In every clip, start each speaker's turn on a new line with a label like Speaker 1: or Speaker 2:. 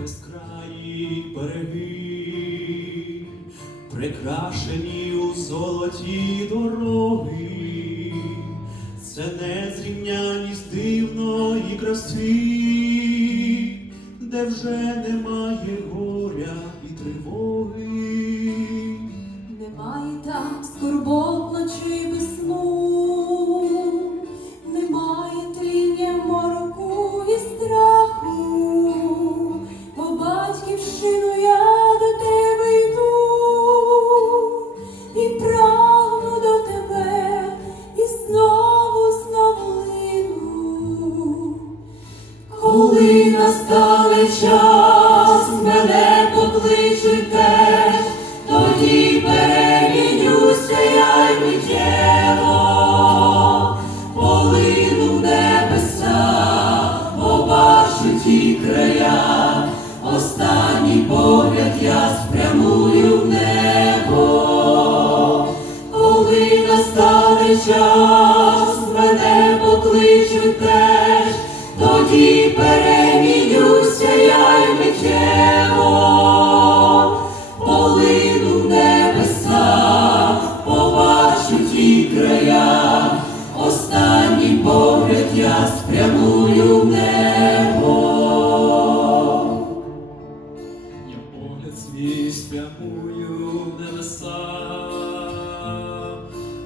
Speaker 1: безкраї береги, прикрашені у золоті дороги, це незрівняність дивної краси, де вже немає
Speaker 2: Коли час, мене покличуть теж, тоді перемінюся я й миттєво, полину небеса, побачу ті края, останній погляд я спрямую в небо. Коли настане час, мене покличуть теж, тоді перемінюся я й миттєво, полину в небеса, побачу ті края, останній погляд я спрямую в небо.
Speaker 1: Я погляд свій спрямую в небеса,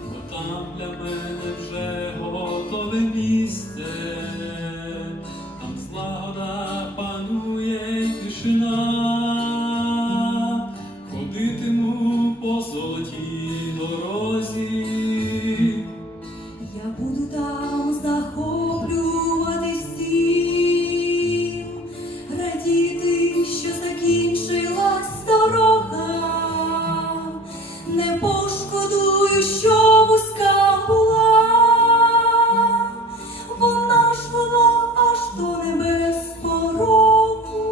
Speaker 1: бо там для мене вже
Speaker 2: Я буду там захоплювати всім, радіти, що закінчилась дорога, не пошкодую, що вузька була, вона ж вона аж до небес порогу.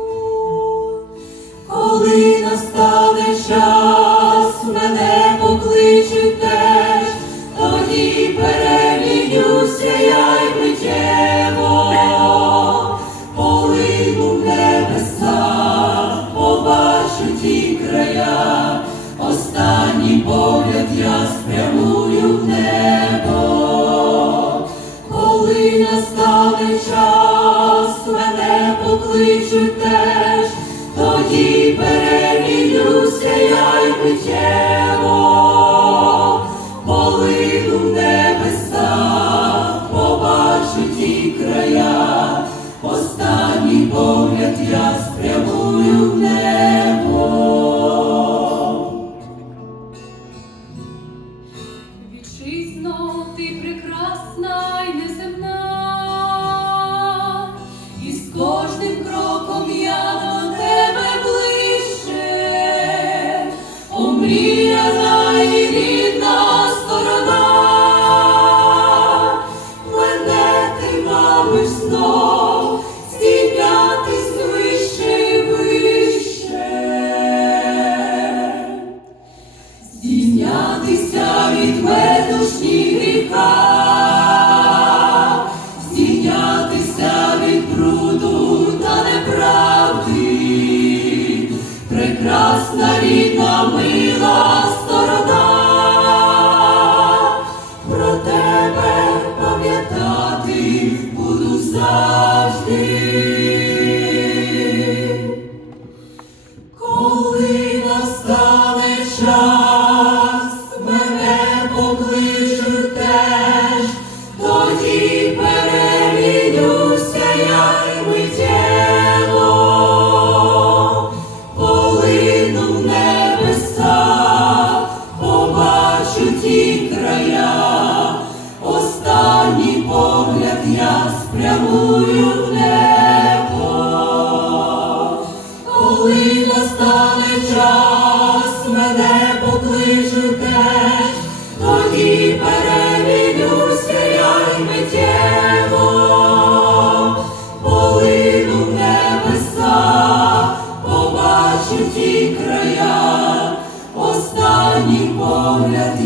Speaker 2: Коли настане час, останній погляд я спрямую в небо. Коли настане час, мене покличуть теж, тоді перемінюся я й миттєво, Вітчизно, ти прекрасна й неземна, бачу ті края, останній погляд я спрямую в небо, коли настане час, мене покличуть тоді перевінюся я й миттєво, полину в небеса, побачу ті края. Останній погляд